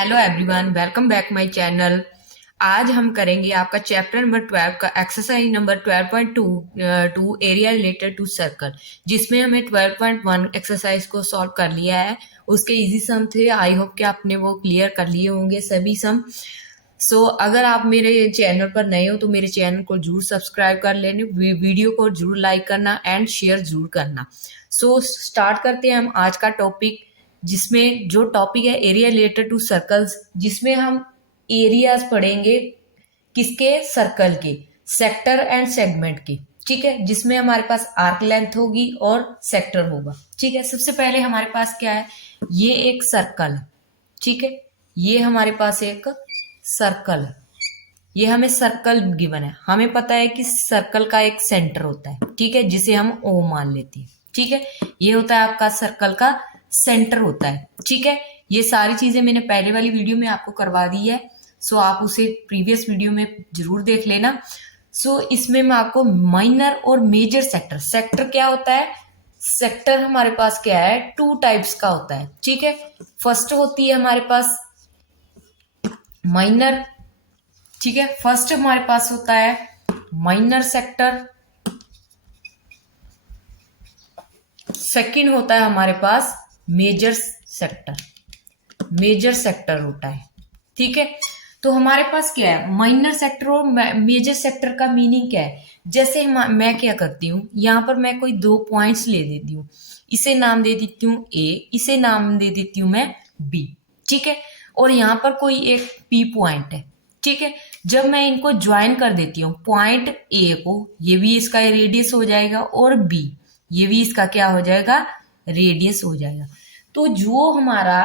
Hello everyone, welcome back my channel. आज हम करेंगे आपका चैप्टर नंबर 12 का exercise number 12.2 to area related to circle, जिसमें हमें 12.1 एक्सरसाइज को सॉल्व कर लिया है। उसके इजी सम थे। आई होप कि आपने वो क्लियर कर लिए होंगे सभी सम। अगर आप मेरे चैनल पर नए हो तो मेरे चैनल को जरूर सब्सक्राइब कर लेना, वीडियो को जरूर लाइक करना एंड शेयर जरूर करना। स्टार्ट करते हैं हम आज का टॉपिक, जिसमें जो टॉपिक है एरिया रिलेटेड टू सर्कल्स, जिसमें हम एरियाज पढ़ेंगे किसके, सर्कल के, सेक्टर एंड सेगमेंट के। ठीक है, जिसमें हमारे पास आर्क लेंथ होगी और सेक्टर होगा। ठीक है, सबसे पहले हमारे पास क्या है, ये एक सर्कल है। ठीक है, ये हमारे पास एक सर्कल है। ये हमें सर्कल गिवन है, हमें पता है कि सर्कल का एक सेंटर होता है। ठीक है, जिसे हम ओ मान लेते हैं। ठीक है, ये होता है आपका सर्कल का सेंटर होता है। ठीक है, ये सारी चीजें मैंने पहले वाली वीडियो में आपको करवा दी है। आप उसे प्रीवियस वीडियो में जरूर देख लेना। इसमें मैं आपको माइनर और मेजर सेक्टर, सेक्टर क्या होता है, सेक्टर हमारे पास क्या है, टू टाइप्स का होता है। ठीक है, फर्स्ट होती है हमारे पास माइनर। ठीक है, फर्स्ट हमारे पास होता है माइनर सेक्टर। सेकंड होता है हमारे पास मेजर सेक्टर। मेजर सेक्टर होता है। ठीक है, तो हमारे पास क्या है, माइनर सेक्टर और मेजर सेक्टर का मीनिंग क्या है। जैसे मैं क्या करती हूँ, यहाँ पर मैं कोई दो पॉइंट्स ले देती हूँ, इसे नाम दे देती हूँ ए, इसे नाम दे देती हूँ मैं बी। ठीक है, और यहाँ पर कोई एक पी पॉइंट है। ठीक है, जब मैं इनको ज्वाइन कर देती हूँ पॉइंट ए को, ये भी इसका रेडियस हो जाएगा, और बी ये भी इसका क्या हो जाएगा, रेडियस हो जाएगा। तो जो हमारा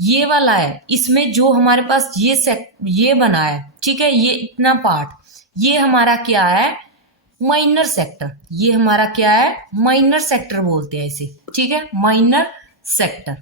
ये वाला है, इसमें जो हमारे पास ये बना है, ठीक है, ये इतना पार्ट, ये हमारा क्या है, माइनर सेक्टर। ये हमारा क्या है, माइनर सेक्टर बोलते हैं इसे। ठीक है, माइनर सेक्टर।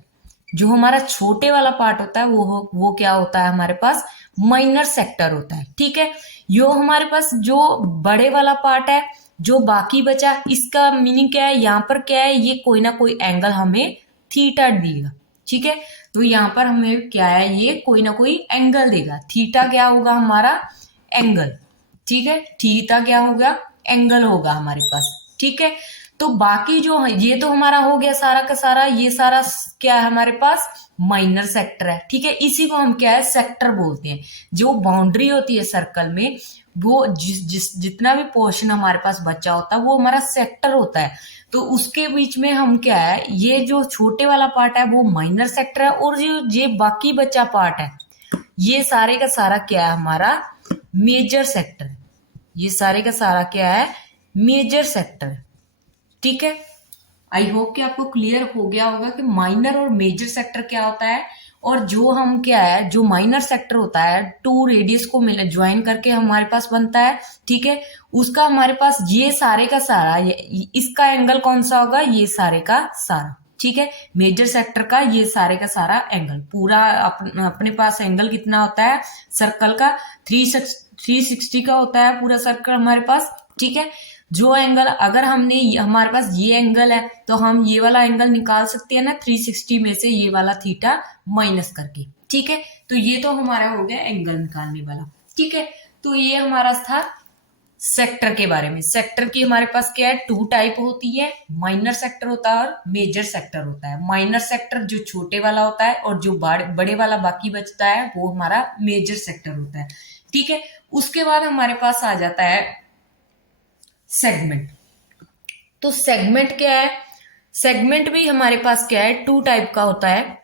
जो हमारा छोटे वाला पार्ट होता है वो क्या होता है, हमारे पास माइनर सेक्टर होता है। ठीक है, यो हमारे पास जो बड़े वाला पार्ट है, जो बाकी बचा, इसका मीनिंग क्या है, यहाँ पर क्या है, ये कोई ना कोई एंगल हमें थीटा देगा। ठीक है, तो यहाँ पर हमें क्या है, ये कोई ना कोई एंगल देगा। थीटा क्या होगा हमारा, एंगल। ठीक है, थीटा क्या होगा, एंगल होगा हमारे पास। ठीक है, तो बाकी जो है, ये तो हमारा हो गया सारा का सारा, ये सारा क्या है हमारे पास, माइनर सेक्टर है। ठीक है, इसी को हम क्या है, सेक्टर बोलते हैं। जो बाउंड्री होती है सर्कल में, वो जितना भी पोर्शन हमारे पास बचा होता है वो हमारा सेक्टर होता है। तो उसके बीच में हम क्या है, ये जो छोटे वाला पार्ट है वो माइनर सेक्टर है, और जो ये बाकी बचा पार्ट है, ये सारे का सारा क्या है, हमारा मेजर सेक्टर है। ये सारे का सारा क्या है, मेजर सेक्टर। ठीक है, आई होप कि आपको क्लियर हो गया होगा कि माइनर और मेजर सेक्टर क्या होता है। और जो हम क्या है, जो माइनर सेक्टर होता है, टू रेडियस को मिले ज्वाइन करके हमारे पास बनता है। ठीक है, उसका हमारे पास ये सारे का सारा, इसका एंगल कौन सा होगा, ये सारे का सारा। ठीक है, मेजर सेक्टर का ये सारे का सारा एंगल पूरा अपने पास एंगल कितना होता है सर्कल का, 360 का होता है पूरा सर्कल हमारे पास। ठीक है, जो एंगल, अगर हमने हमारे पास ये एंगल है तो हम ये वाला एंगल निकाल सकते हैं ना 360 में से ये वाला थीटा माइनस करके। ठीक है, तो ये तो हमारा हो गया एंगल निकालने वाला। ठीक है, तो ये हमारा था सेक्टर के बारे में। सेक्टर की हमारे पास क्या है, टू टाइप होती है, माइनर सेक्टर होता है और मेजर सेक्टर होता है। माइनर सेक्टर जो छोटे वाला होता है, और जो बड़े वाला बाकी बचता है वो हमारा मेजर सेक्टर होता है। ठीक है, उसके बाद हमारे पास आ जाता है सेगमेंट। तो सेगमेंट क्या है, सेगमेंट भी हमारे पास क्या है, टू टाइप का होता है,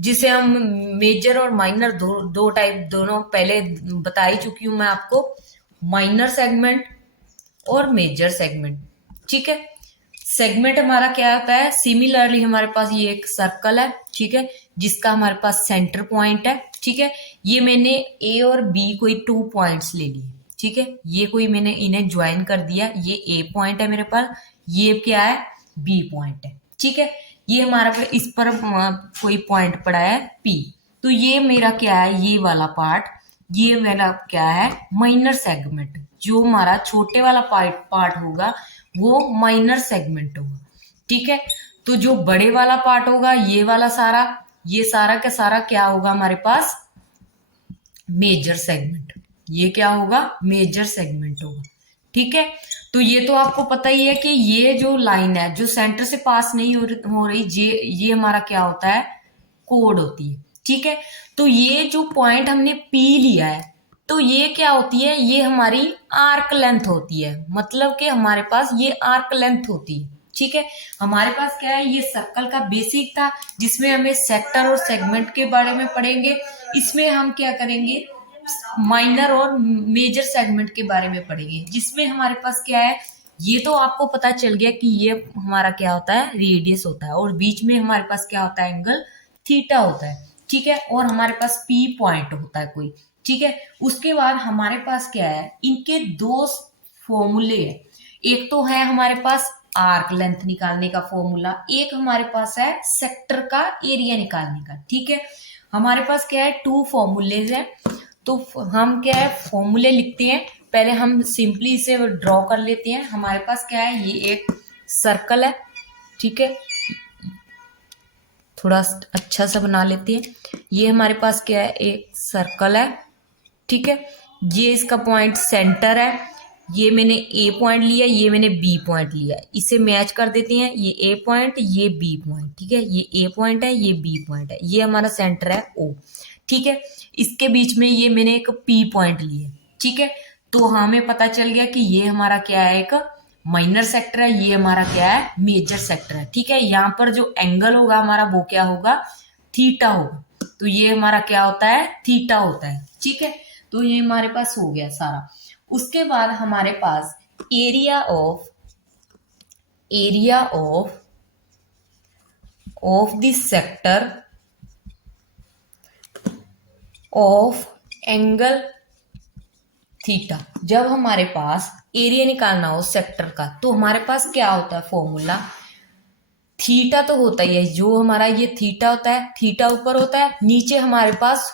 जिसे हम मेजर और माइनर दो टाइप, दोनों पहले बता ही चुकी हूं मैं आपको, माइनर सेगमेंट और मेजर सेगमेंट। ठीक है, सेगमेंट हमारा क्या होता है, सिमिलरली हमारे पास ये एक सर्कल है। ठीक है, जिसका हमारे पास सेंटर पॉइंट है। ठीक है, ये मैंने ए और बी कोई 2 पॉइंट्स ले लिए। ठीक है, ये कोई मैंने इन्हें ज्वाइन कर दिया, ये ए पॉइंट है मेरे पास, ये क्या है, बी पॉइंट है। ठीक है, ये हमारा इस पर कोई पॉइंट पड़ा है पी, तो ये मेरा क्या है, ये वाला पार्ट, ये मेरा क्या है, माइनर सेगमेंट। जो हमारा छोटे वाला पार्ट होगा वो माइनर सेगमेंट होगा। ठीक है, तो जो बड़े वाला पार्ट होगा, ये वाला सारा, ये सारा का सारा क्या होगा हमारे पास, मेजर सेगमेंट। ये क्या होगा, मेजर सेगमेंट होगा। ठीक है, तो ये तो आपको पता ही है कि ये जो लाइन है जो सेंटर से पास नहीं हो रही, ये हमारा क्या होता है, कोड होती है। ठीक है, तो ये जो पॉइंट हमने पी लिया है, तो ये क्या होती है, ये हमारी आर्क लेंथ होती है। मतलब कि हमारे पास ये आर्क लेंथ होती है। ठीक है, हमारे पास क्या है, ये सर्कल का बेसिक था जिसमें हमें सेक्टर और सेगमेंट के बारे में पढ़ेंगे। इसमें हम क्या करेंगे, माइनर और मेजर सेगमेंट के बारे में पढ़ेंगे, जिसमें हमारे पास क्या है, ये तो आपको पता चल गया कि ये हमारा क्या होता है, रेडियस होता है, और बीच में हमारे पास क्या होता है, एंगल थीटा होता है। ठीक है, और हमारे पास पी पॉइंट होता है कोई। ठीक है, उसके बाद हमारे पास क्या है, इनके दो फॉर्मूले है। एक तो है हमारे पास आर्क लेंथ निकालने का फॉर्मूला, एक हमारे पास है सेक्टर का एरिया निकालने का। ठीक है, हमारे पास क्या है, टू फॉर्मूलेज है। तो हम क्या है, फॉर्मूले लिखते हैं। पहले हम सिंपली इसे ड्रॉ कर लेते हैं। हमारे पास क्या है, ये एक सर्कल है। ठीक है, थोड़ा अच्छा सा बना लेते हैं। ये हमारे पास क्या है, एक सर्कल है। ठीक है, ये इसका पॉइंट सेंटर है। ये मैंने ए पॉइंट लिया, ये मैंने बी पॉइंट लिया, इसे मैच कर देते हैं। ये ए पॉइंट, ये बी पॉइंट। ठीक है, ये ए पॉइंट है, ये बी पॉइंट है, ये हमारा सेंटर है ओ। ठीक है, इसके बीच में ये मैंने एक पी पॉइंट लिया। ठीक है, तो हमें पता चल गया कि ये हमारा क्या है, एक माइनर सेक्टर है, ये हमारा क्या है, मेजर सेक्टर है। ठीक है, यहाँ पर जो एंगल होगा हमारा वो क्या होगा, थीटा होगा। तो ये हमारा क्या होता है, थीटा होता है। ठीक है, तो ये हमारे पास हो गया सारा। उसके बाद हमारे पास area of the sector of angle theta. जब हमारे पास एरिया निकालना हो सेक्टर का, तो हमारे पास क्या होता है फॉर्मूला, थीटा तो होता ही है। जो हमारा ये थीटा होता है, थीटा ऊपर होता है, नीचे हमारे पास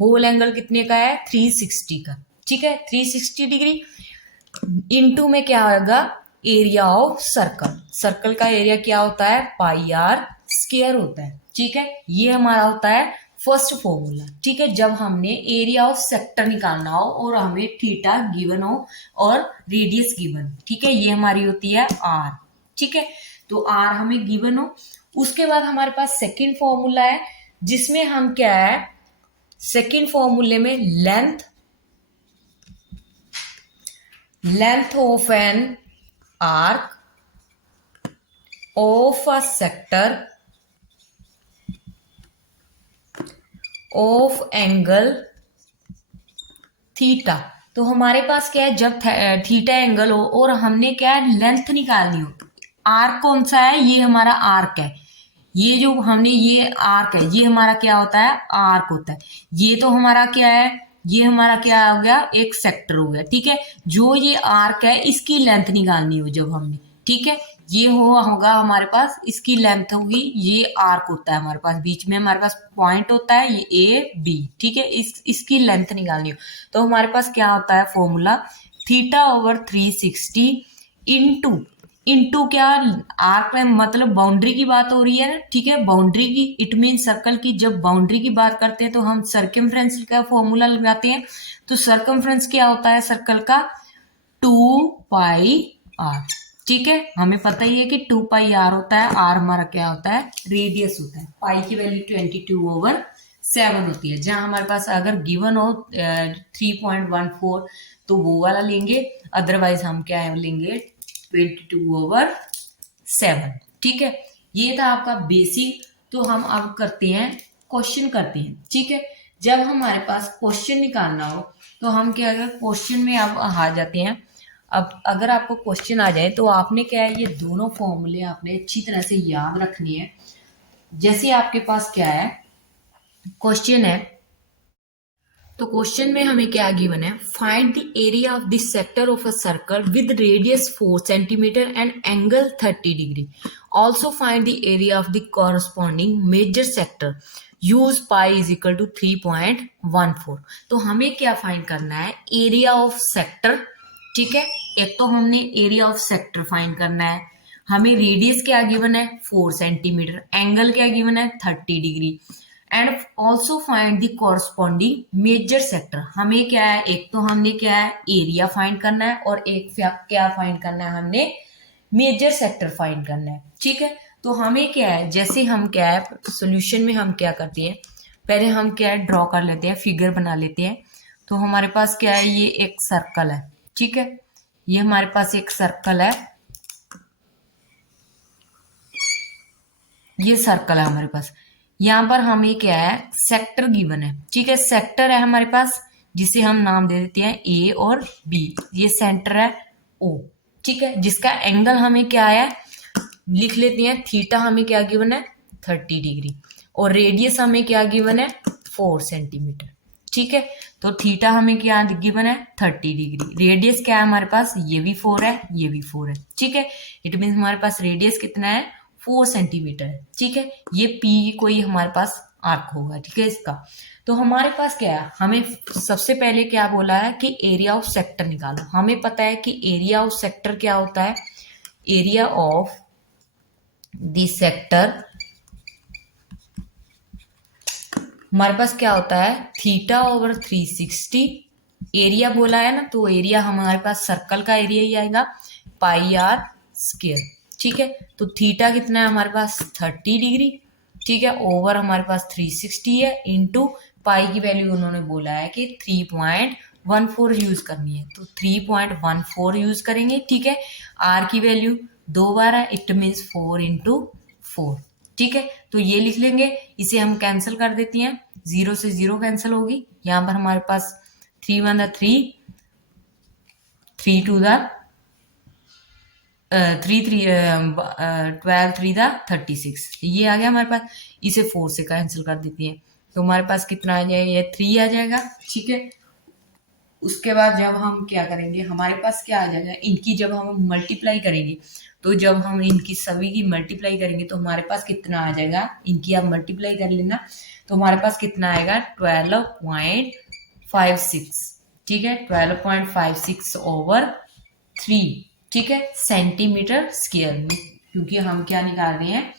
होल एंगल कितने का है, 360 का। ठीक है, 360 डिग्री इनटू में क्या आएगा, एरिया ऑफ सर्कल का एरिया क्या होता है, पाई आर स्क्वायर होता है। ठीक है, ये हमारा होता है फर्स्ट फॉर्मूला। ठीक है, जब हमने एरिया ऑफ सेक्टर निकालना हो और हमें थीटा गिवन हो और रेडियस गिवन। ठीक है, ये हमारी होती है आर। ठीक है, तो आर हमें गिवन हो। उसके बाद हमारे पास सेकंड फॉर्मूला है, जिसमें हम क्या है, सेकंड फॉर्मूले में length of an arc of a sector of angle theta. तो हमारे पास क्या है, जब थीटा एंगल हो और हमने क्या है, लेंथ निकालनी हो। आर्क कौन सा है, ये हमारा आर्क है। ये जो हमने ये आर्क है, ये हमारा क्या होता है, आर्क होता है। ये तो हमारा क्या है, ये हमारा क्या हो गया, एक सेक्टर हो गया। ठीक है, जो ये आर्क है इसकी लेंथ निकालनी हो जब हमने। ठीक है, ये होगा हमारे पास, इसकी लेंथ होगी, ये आर्क होता है हमारे पास, बीच में हमारे पास पॉइंट होता है, ये ए बी। ठीक है, इसकी लेंथ निकालनी हो तो हमारे पास क्या होता है फॉर्मूला, थीटा ओवर 360 इंटू क्या, आर्क में मतलब बाउंड्री की बात हो रही है ना। ठीक है, बाउंड्री की, इट मीन सर्कल की। जब बाउंड्री की बात करते हैं तो हम सर्कमफ्रेंस का फॉर्मूला लगाते हैं। तो सर्कमफ्रेंस क्या होता है सर्कल का, 2 पाई आर। ठीक है, हमें पता ही है कि 2 पाई आर होता है। आर हमारा क्या होता है, रेडियस होता है। पाई की वैल्यू 22/7 होती है। जहां हमारे पास अगर गिवन हो 3.14 तो वो वाला लेंगे, अदरवाइज हम क्या लेंगे, 22/7। ठीक है, ये था आपका बेसिक। तो हम अब करते हैं, क्वेश्चन करते हैं। ठीक है, जब हमारे पास क्वेश्चन निकालना हो तो हम क्या, अगर क्वेश्चन में अब आ जाते हैं। अब अगर आपको क्वेश्चन आ जाए तो आपने क्या है, ये दोनों फॉर्मूले आपने अच्छी तरह से याद रखनी है। जैसे आपके पास क्या है, क्वेश्चन है, तो क्वेश्चन में हमें क्या गिवन है, find the area of this sector of a circle with radius 4 centimetre and angle 30 degree. Also find the area of the corresponding major sector, use pi is equal to 3.14। तो हमें क्या find करना है, area of sector. ठीक है, एक तो हमने एरिया ऑफ सेक्टर फाइंड करना है, हमें रेडियस क्या गिवन है 4 सेंटीमीटर, एंगल क्या गिवन है 30 degree, and also find the corresponding major sector. हमें क्या है, एक तो हमने क्या है एरिया फाइंड करना है और एक क्या फाइंड करना है, हमने मेजर सेक्टर फाइंड करना है। ठीक है, तो हमें क्या है, जैसे हम क्या है सोल्यूशन में हम क्या करते हैं, पहले हम क्या है ड्रॉ कर लेते हैं, फिगर बना लेते हैं। तो हमारे पास क्या है, ये एक सर्कल है। ठीक है, ये हमारे पास एक सर्कल है, ये सर्कल है हमारे पास। यहाँ पर हमें क्या है सेक्टर गिवन है। ठीक है, सेक्टर है हमारे पास जिसे हम नाम दे देते हैं ए और बी। ये सेंटर है ओ। ठीक है, जिसका एंगल हमें क्या है लिख लेते हैं, थीटा हमें क्या गिवन है 30 डिग्री, और रेडियस हमें क्या गिवन है 4 सेंटीमीटर। ठीक है, तो थीटा हमें क्या गिवन है 30 डिग्री, रेडियस क्या है हमारे पास, ये भी 4 है, ये भी 4 है। ठीक है, इट मीन हमारे पास रेडियस कितना है 4 सेंटीमीटर है। ठीक है, ये पी कोई हमारे पास आर्क होगा। ठीक है, इसका तो हमारे पास क्या है, हमें सबसे पहले क्या बोला है कि एरिया ऑफ सेक्टर निकालो। हमें पता है कि एरिया ऑफ सेक्टर क्या होता है, एरिया ऑफ द सेक्टर हमारे पास क्या होता है थीटा ओवर 360। एरिया बोला है ना, तो एरिया हमारे पास सर्कल का एरिया ही आएगा पाई आर स्क्वायर। ठीक है, तो थीटा कितना है हमारे पास 30 डिग्री। ठीक है, ओवर हमारे पास 360 है, इंटू पाई की वैल्यू उन्होंने बोला है कि 3.14 यूज करनी है, तो 3.14 यूज करेंगे। ठीक है, आर की वैल्यू 2 बार है, इट मीन्स 4 इंटू 4। ठीक है, तो ये लिख लेंगे, इसे हम कैंसिल कर देते हैं, 0 से 0 कैंसिल होगी। यहाँ पर हमारे पास 3 1 3, 3 2 3 3 12 3 36, ये आ गया हमारे पास। इसे 4 से कैंसिल कर देती हैं, तो हमारे पास कितना आ जाएगा, ये 3 आ जाएगा। ठीक है, उसके बाद जब हम क्या करेंगे, हमारे पास क्या आ जाएगा, इनकी जब हम मल्टीप्लाई करेंगे, तो जब हम इनकी सभी की मल्टीप्लाई करेंगे तो हमारे पास कितना आ जाएगा, इनकी आप मल्टीप्लाई कर लेना, तो हमारे पास कितना आएगा 12.56। ठीक है, 12.56 ओवर 3। ठीक है, सेंटीमीटर स्क्वायर में, क्योंकि हम क्या निकाल रहे हैं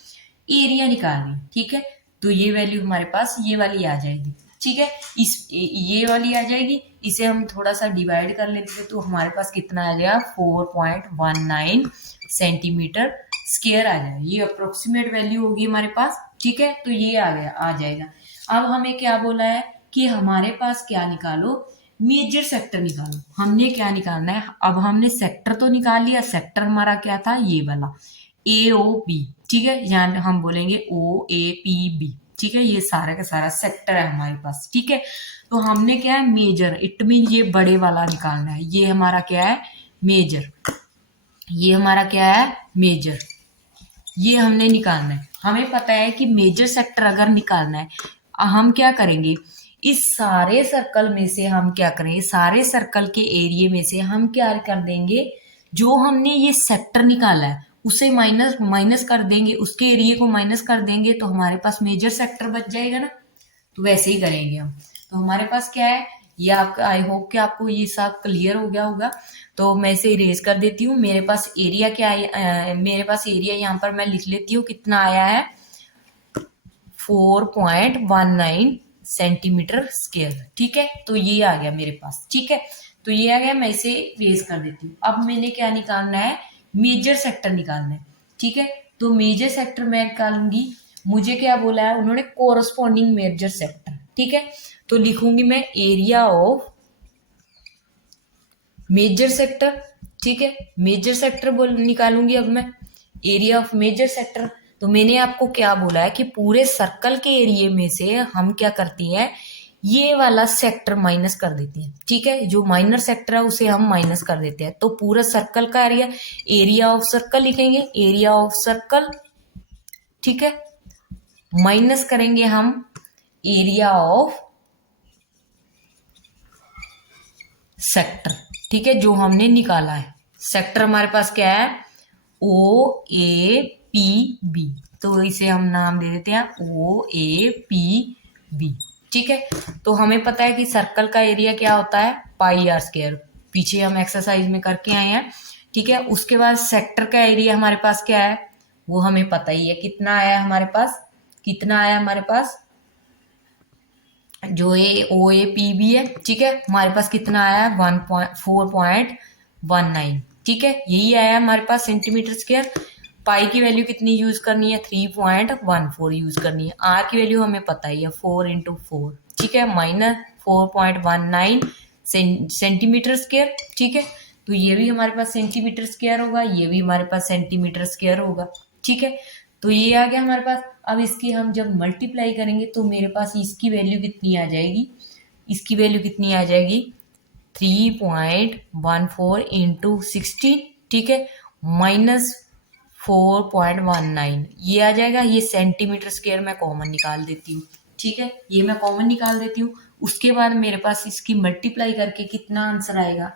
एरिया निकाल रहे हैं। ठीक है, तो ये वैल्यू हमारे पास ये वाली आ जाएगी। ठीक है, ये वाली आ जाएगी, इसे हम थोड़ा सा डिवाइड कर लेते हैं, तो हमारे पास कितना आ जाएगा 4.19 सेंटीमीटर स्क्वायर आ जाएगा। ये अप्रोक्सीमेट वैल्यू होगी हमारे पास। ठीक है, तो ये आ जाएगा। अब हमें क्या बोला है कि हमारे पास क्या निकालो, मेजर सेक्टर निकालो। हमने क्या निकालना है, अब हमने सेक्टर तो निकाल लिया, सेक्टर हमारा क्या था ये वाला ए ओ बी। ठीक है, यहाँ हम बोलेंगे ओ ए पी बी। ठीक है, ये सारा का सारा सेक्टर है हमारे पास। ठीक है, तो हमने क्या है मेजर, इट मीन ये बड़े वाला निकालना है, ये हमारा क्या है मेजर, ये हमारा क्या है मेजर, ये हमने निकालना है। हमें पता है कि मेजर सेक्टर अगर निकालना है, हम क्या करेंगे, इस सारे सर्कल में से हम क्या करेंगे, सारे सर्कल के एरिया में से हम क्या कर देंगे, जो हमने ये सेक्टर निकाला है उसे माइनस कर देंगे, उसके एरिया को माइनस कर देंगे, तो हमारे पास मेजर सेक्टर बच जाएगा ना। तो वैसे ही करेंगे हम। तो हमारे पास क्या है, ये आपका, आई होप कि आपको ये सब क्लियर हो गया होगा। तो मैं इसे इरेज कर देती हूँ। मेरे पास एरिया क्या है, मेरे पास एरिया यहाँ पर मैं लिख लेती हूँ, कितना आया है 4.19 सेंटीमीटर स्क्वायर। ठीक है, तो ये आ गया मेरे पास। ठीक है, तो ये आ गया, मैं इसे इरेज कर देती हूँ। अब मैंने क्या निकालना है, मेजर सेक्टर निकालना है। ठीक है, तो मेजर सेक्टर मैं निकालूंगी, मुझे क्या बोला है उन्होंने, कोरस्पॉन्डिंग मेजर सेक्टर। ठीक है, तो लिखूंगी मैं एरिया ऑफ मेजर सेक्टर। ठीक है, मेजर सेक्टर निकालूंगी अब मैं, एरिया ऑफ मेजर सेक्टर। तो मैंने आपको क्या बोला है कि पूरे सर्कल के एरिया में से हम क्या करती हैं, ये वाला सेक्टर माइनस कर देते हैं। ठीक है, जो माइनर सेक्टर है उसे हम माइनस कर देते हैं, तो पूरा सर्कल का एरिया, एरिया ऑफ सर्कल लिखेंगे, एरिया ऑफ सर्कल। ठीक है, माइनस करेंगे हम एरिया ऑफ सेक्टर। ठीक है, जो हमने निकाला है सेक्टर हमारे पास क्या है ओ ए पी बी, तो इसे हम नाम दे देते हैं ओ ए पी बी। ठीक है, तो हमें पता है कि सर्कल का एरिया क्या होता है पाई आर स्क्वायर, पीछे हम एक्सरसाइज में करके आए हैं ठीक है। उसके बाद सेक्टर का एरिया हमारे पास क्या है, वो हमें पता ही है कितना आया हमारे पास, कितना आया हमारे पास जो ये ओ ए पी बी है, ठीक है, हमारे पास कितना आया है 4.19, ठीक है, यही आया हमारे पास सेंटीमीटर स्क्वायर। पाई की वैल्यू कितनी यूज करनी है, 3.14 यूज करनी है। आर की वैल्यू हमें पता ही है 4 × 4, ठीक है, -4.19 सेंटीमीटर स्क्वायर, ठीक है। तो ये भी हमारे पास सेंटीमीटर स्क्वायर होगा, ये भी हमारे पास सेंटीमीटर स्क्वायर होगा, ठीक है। तो ये आ गया हमारे पास। अब इसकी हम जब मल्टीप्लाई करेंगे तो मेरे पास इसकी वैल्यू कितनी आ जाएगी, इसकी वैल्यू कितनी आ जाएगी 3.14 इंटू 60, ठीक है, -4.19 ये आ जाएगा। ये सेंटीमीटर स्क्वायर मैं कॉमन निकाल देती हूँ, ठीक है, ये मैं कॉमन निकाल देती हूँ। उसके बाद मेरे पास इसकी मल्टीप्लाई करके कितना आंसर आएगा,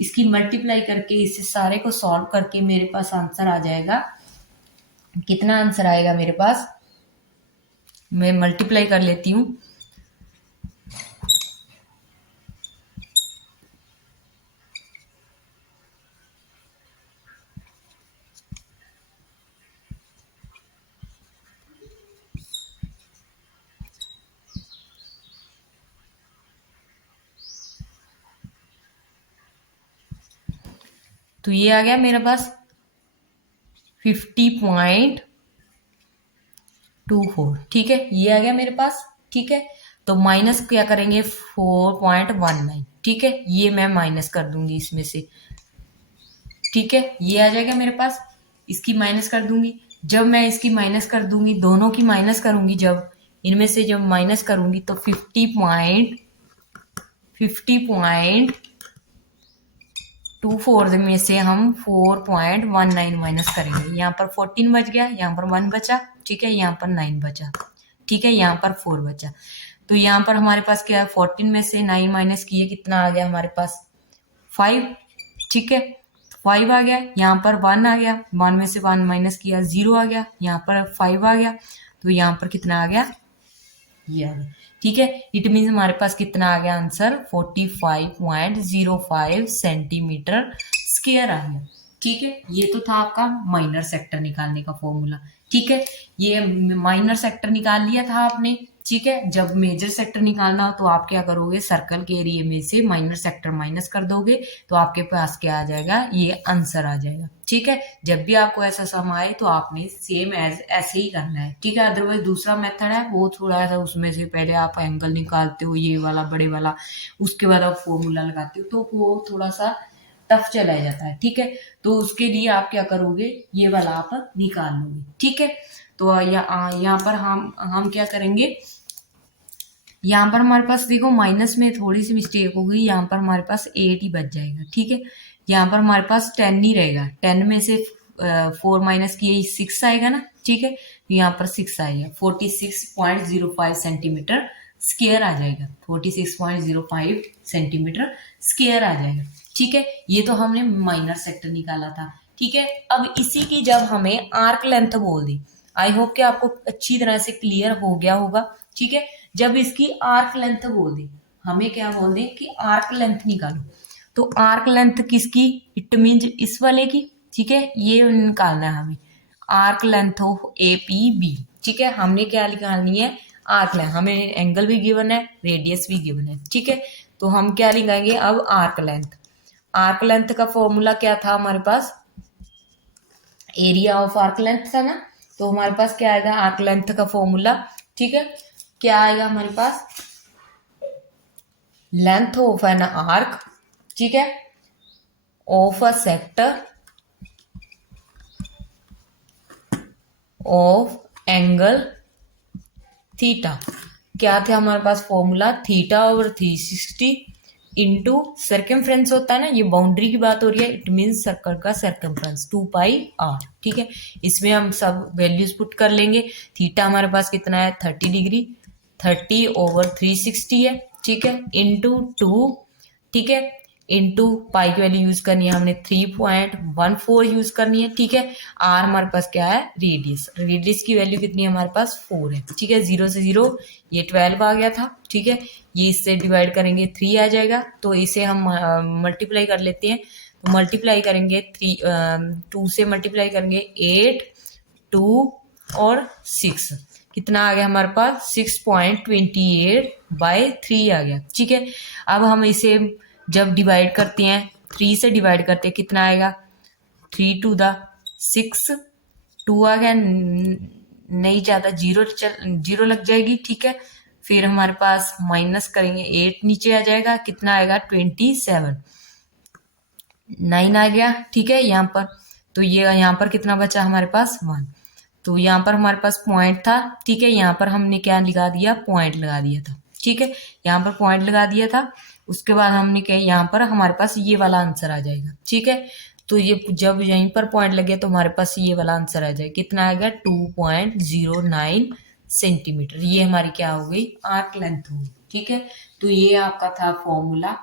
इसकी मल्टीप्लाई करके इसे सारे को सॉल्व करके मेरे पास आंसर आ जाएगा, कितना आंसर आएगा मेरे पास, मैं मल्टीप्लाई कर लेती हूँ। तो ये आ गया मेरे पास 50.24, ठीक है, ये आ गया मेरे पास, ठीक है। तो माइनस क्या करेंगे 4.19, ठीक है, ये मैं माइनस कर दूंगी इसमें से, ठीक है, ये आ जाएगा मेरे पास। इसकी माइनस कर दूंगी, जब मैं इसकी माइनस कर दूंगी, दोनों की माइनस करूंगी, जब इनमें से जब माइनस करूंगी तो 50.24 में से हम 4.19 माइनस करेंगे। यहाँ पर 14 बच गया, यहाँ पर 1 बचा, ठीक है, यहाँ पर 9 बचा, ठीक है, यहाँ पर 4 बचा। तो यहाँ पर हमारे पास क्या है, 14 में से 9 माइनस किए कितना आ गया हमारे पास 5, ठीक है, 5 आ गया। यहाँ पर 1 आ गया, 1 में से 1 माइनस किया 0 आ गया, यहाँ पर 5 आ गया, तो यहाँ पर कितना आ गया, ये आ गया, ठीक है। इट मीन्स हमारे पास कितना आ गया आंसर 45.05 सेंटीमीटर स्क्वायर आ गया, ठीक है। ये तो था आपका माइनर सेक्टर निकालने का फॉर्मूला, ठीक है, ये माइनर सेक्टर निकाल लिया था आपने, ठीक है। जब मेजर सेक्टर निकालना हो तो आप क्या करोगे, सर्कल के एरिया में से माइनर सेक्टर माइनस कर दोगे तो आपके पास क्या आ जाएगा, ये आंसर आ जाएगा, ठीक है। जब भी आपको ऐसा सम आए तो आपने सेम एज ऐसे ही करना है, ठीक है। अदरवाइज दूसरा मेथड है, वो थोड़ा सा उसमें से पहले आप एंगल निकालते हो ये वाला बड़े वाला, उसके बाद आप फॉर्मूला लगाते हो, तो वो थोड़ा सा टफ चला जाता है, ठीक है। तो उसके लिए आप क्या करोगे, ये वाला आप निकाल लोगे, ठीक है। तो यहाँ पर हम क्या करेंगे, यहाँ पर हमारे पास देखो माइनस में थोड़ी सी मिस्टेक हो गई, यहाँ पर हमारे पास 8 ही बच जाएगा, ठीक है। यहाँ पर हमारे पास 10 ही रहेगा, 10 में से 4 माइनस किए 6 आएगा ना, ठीक है, तो यहाँ पर 6 आएगा, 46.05 सेंटीमीटर स्क्वायर आ जाएगा, 46.05 सेंटीमीटर स्क्वायर आ जाएगा, ठीक है। ये तो हमने माइनर सेक्टर निकाला था, ठीक है। अब इसी की जब हमें आर्क लेंथ बोल दी, आई होप कि आपको अच्छी तरह से क्लियर हो गया होगा, ठीक है। जब इसकी आर्क लेंथ बोल दी, हमें क्या बोल दी कि आर्क लेंथ निकालो, तो आर्क लेंथ किसकी, इट मीन्स इस वाले की, ठीक है, ये निकालना है हमें, arc length of A P B, ठीक है। हमने क्या निकालनी है, आर्क लेंथ, हमें एंगल भी गिवन है, रेडियस भी गिवन है, ठीक है। तो हम क्या लिखेंगे अब आर्क लेंथ, आर्क लेंथ का फॉर्मूला क्या था हमारे पास, एरिया ऑफ आर्क लेंथ था ना, तो हमारे पास क्या आएगा आर्क लेंथ का फॉर्मूला, ठीक है, क्या आएगा हमारे पास, लेंथ ऑफ एन आर्क, ठीक है, of a sector of angle theta, क्या था हमारे पास फॉर्मूला, θ/360 इंटू सर्कमफ्रेंस होता है ना, ये बाउंड्री की बात हो रही है, इट मीन्स सर्कल का सर्कमफ्रेंस 2πr, ठीक है। इसमें हम सब वैल्यूज पुट कर लेंगे। थीटा हमारे पास कितना है 30 डिग्री, 30/360 है, ठीक है, इंटू 2, ठीक है, इंटू पाई की वैल्यू यूज करनी है हमने 3.14 यूज करनी है, ठीक है। आर हमारे पास क्या है रेडियस, रेडियस की वैल्यू कितनी है हमारे पास 4 है, ठीक है, 0 से 0 ये 12 आ गया था, ठीक है, ये इससे डिवाइड करेंगे 3 आ जाएगा, तो इसे हम मल्टीप्लाई कर लेते हैं, तो मल्टीप्लाई करेंगे 2 से मल्टीप्लाई करेंगे 8, 2 और 6, कितना आ गया हमारे पास 6.28/3 आ गया। ठीक है, अब हम इसे जब डिवाइड करते हैं 3 से डिवाइड करते हैं कितना आएगा 3 to the 6, 2 आ गया, नहीं ज़्यादा, जीरो लग जाएगी। ठीक है, फिर हमारे पास माइनस करेंगे 8 नीचे आ जाएगा, कितना आएगा 27, 9 आ गया। ठीक है, यहाँ पर तो ये यहाँ पर कितना बचा हमारे पास 1, तो यहाँ पर हमारे पास पॉइंट था। ठीक है, यहाँ पर हमने क्या लगा दिया, पॉइंट लगा दिया था। ठीक है, यहाँ पर पॉइंट लगा दिया था, उसके बाद हमने क्या, यहाँ पर हमारे पास ये वाला आंसर आ जाएगा। ठीक है, तो ये जब यहीं पर पॉइंट लगे तो हमारे पास ये वाला आंसर आ जाएगा, कितना आ गया 2.09 सेंटीमीटर। ये हमारी क्या हो गई, आर्क लेंथ होगी। ठीक है, तो ये आपका था फॉर्मूला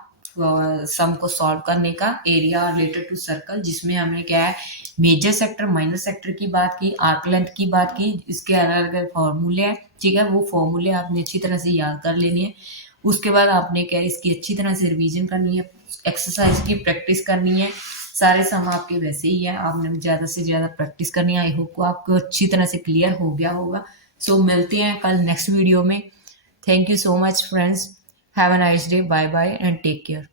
सम को सॉल्व करने का, एरिया रिलेटेड टू सर्कल, जिसमें हमने क्या है मेजर सेक्टर माइनर सेक्टर की बात की, आर्क लेंथ की बात की, इसके अलग अलग फॉर्मूले हैं। ठीक है, वो फॉर्मूले आपने अच्छी तरह से याद कर लेनी है। उसके बाद आपने क्या इसकी अच्छी तरह से रिवीजन करनी है, एक्सरसाइज की प्रैक्टिस करनी है। सारे सम आपके वैसे ही है, आपने ज़्यादा से ज़्यादा प्रैक्टिस करनी है। आई होप को आपको अच्छी तरह से क्लियर हो गया होगा। सो मिलते हैं कल नेक्स्ट वीडियो में। Thank you so much friends, have a nice day, bye bye and take care.